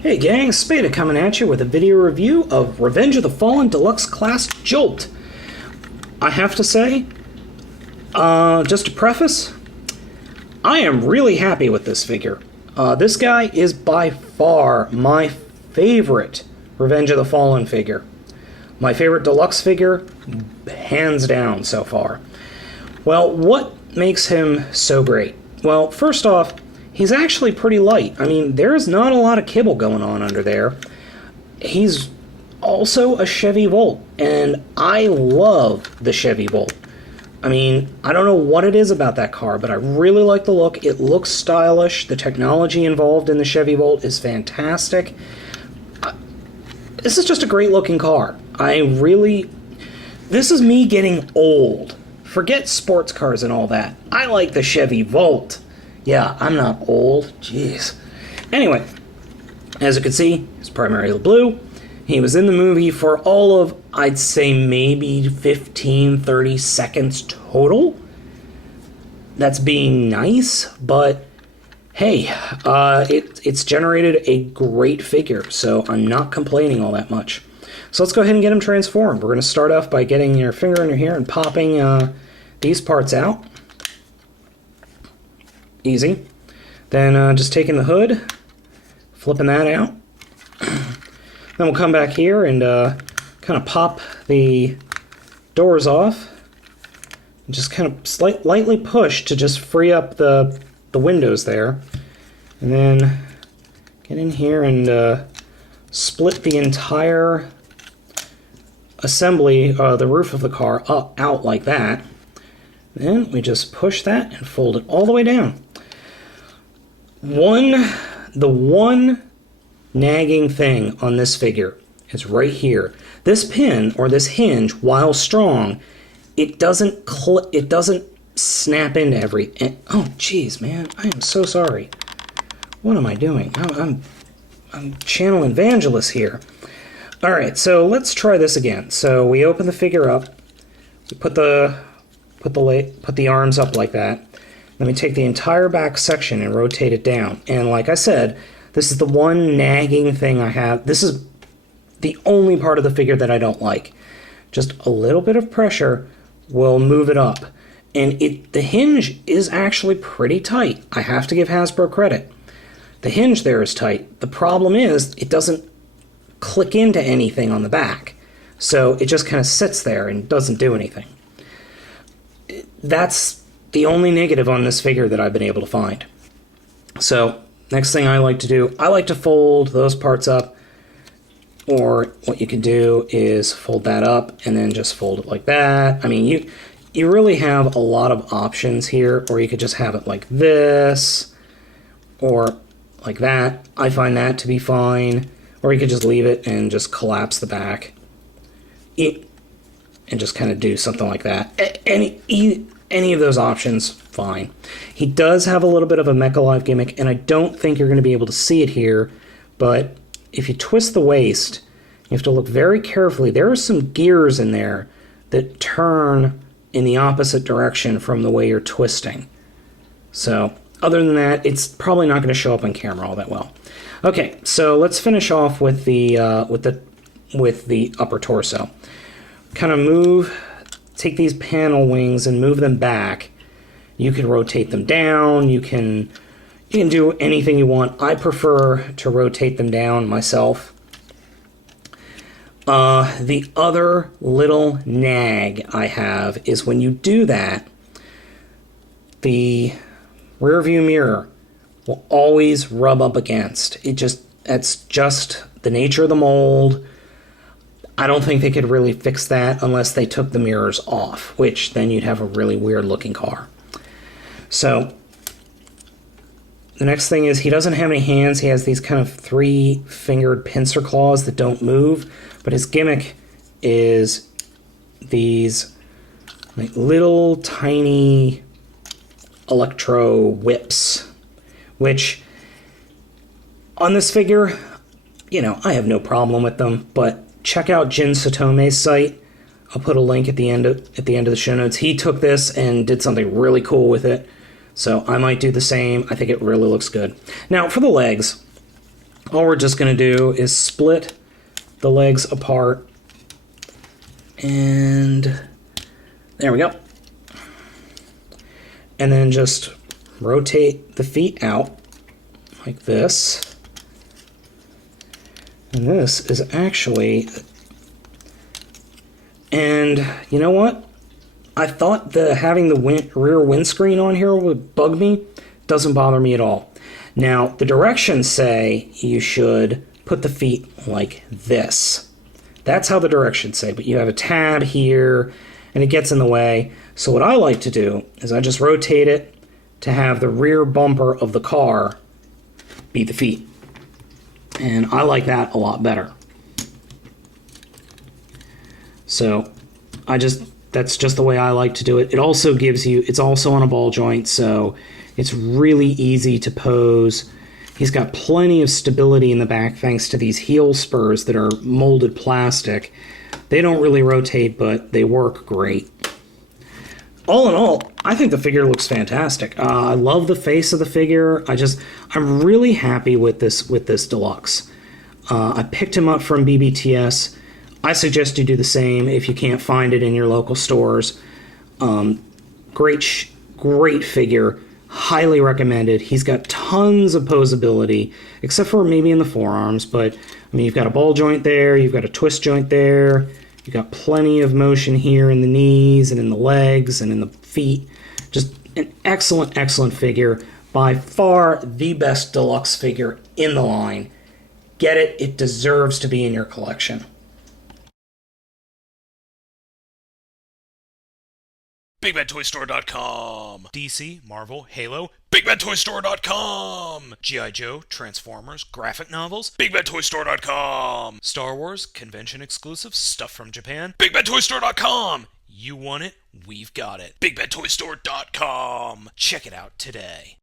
Hey gang, Spada coming at you with a video review of Revenge of the Fallen Deluxe Class Jolt. I have to say, just to preface, I am really happy with this figure. This guy is by far my favorite Revenge of the Fallen figure. My favorite Deluxe figure, hands down so far. Well, what makes him so great? Well, first off, he's actually pretty light. I mean, there's not a lot of kibble going on under there. He's also a Chevy Volt, and I love the Chevy Volt. I mean, I don't know what it is about that car, but I really like the look. It looks stylish. The technology involved in the Chevy Volt is fantastic. This is just a great looking car. This is me getting old. Forget sports cars and all that. I like the Chevy Volt. Yeah, I'm not old. Jeez. Anyway, as you can see, he's primarily blue. He was in the movie for all of, I'd say, maybe 15, 30 seconds total. That's being nice, but hey, it's generated a great figure, so I'm not complaining all that much. So let's go ahead and get him transformed. We're going to start off by getting your finger under here and popping these parts out. Easy. Then just taking the hood, flipping that out. Then we'll come back here and kind of pop the doors off. And just kind of lightly push to just free up the windows there. And then get in here and split the entire assembly, the roof of the car out like that. Then we just push that and fold it all the way down. The one nagging thing on this figure is right here. This pin or this hinge, while strong, it doesn't snap into oh, jeez, man, I am so sorry. What am I doing? I'm channel evangelist here. All right, so let's try this again. So we open the figure up. We put the arms up like that. Then we take the entire back section and rotate it down. And like I said, this is the one nagging thing I have. This is the only part of the figure that I don't like. Just a little bit of pressure will move it up. And the hinge is actually pretty tight. I have to give Hasbro credit. The hinge there is tight. The problem is it doesn't click into anything on the back. So it just kind of sits there and doesn't do anything. That's the only negative on this figure that I've been able to find. So next thing I like to do, I like to fold those parts up, or what you can do is fold that up and then just fold it like that. I mean, you really have a lot of options here, or you could just have it like this, or like that. I find that to be fine. Or you could just leave it and just collapse the back. And just kind of do something like that. Any of those options, fine. He does have a little bit of a Mecha Live gimmick, and I don't think you're going to be able to see it here, but if you twist the waist, you have to look very carefully. There are some gears in there that turn in the opposite direction from the way you're twisting. So, other than that, it's probably not going to show up on camera all that well. Okay, so let's finish off with the upper torso. Kind of take these panel wings and move them back. You can rotate them down. You can do anything you want. I prefer to rotate them down myself. The other little nag I have is when you do that, the rear view mirror will always rub up against. That's just the nature of the mold. I don't think they could really fix that unless they took the mirrors off, which then you'd have a really weird looking car. So the next thing is he doesn't have any hands. He has these kind of 3-fingered pincer claws that don't move, but his gimmick is these like little tiny electro whips, which on this figure, I have no problem with them, but check out Jin Satome's site. I'll put a link at the end of the show notes. He took this and did something really cool with it. So I might do the same. I think it really looks good. Now, for the legs, all we're just going to do is split the legs apart, and there we go. And then just rotate the feet out like this. And this is actually, and you know what? I thought having the rear windscreen on here would bug me. Doesn't bother me at all. Now, the directions say you should put the feet like this. That's how the directions say, but you have a tab here, and it gets in the way. So what I like to do is I just rotate it to have the rear bumper of the car be the feet. And I like that a lot better. So that's just the way I like to do it. It also gives you, it's also on a ball joint, so it's really easy to pose. He's got plenty of stability in the back thanks to these heel spurs that are molded plastic. They don't really rotate, but they work great. All in all, I think the figure looks fantastic. I love the face of the figure. I'm really happy with this Deluxe. I picked him up from BBTS. I suggest you do the same if you can't find it in your local stores. Great figure. Highly recommended. He's got tons of posability, except for maybe in the forearms, but I mean, you've got a ball joint there, you've got a twist joint there, you've got plenty of motion here in the knees and in the legs and in the feet. Just an excellent figure. By far the best Deluxe figure in the line. Get it. It deserves to be in your collection. BigBadToyStore.com. DC, Marvel, Halo, BigBadToyStore.com. G.I. Joe, Transformers, graphic novels, BigBadToyStore.com. Star Wars, convention exclusive, stuff from Japan, BigBadToyStore.com. You want it, we've got it. BigBadToyStore.com. Check it out today.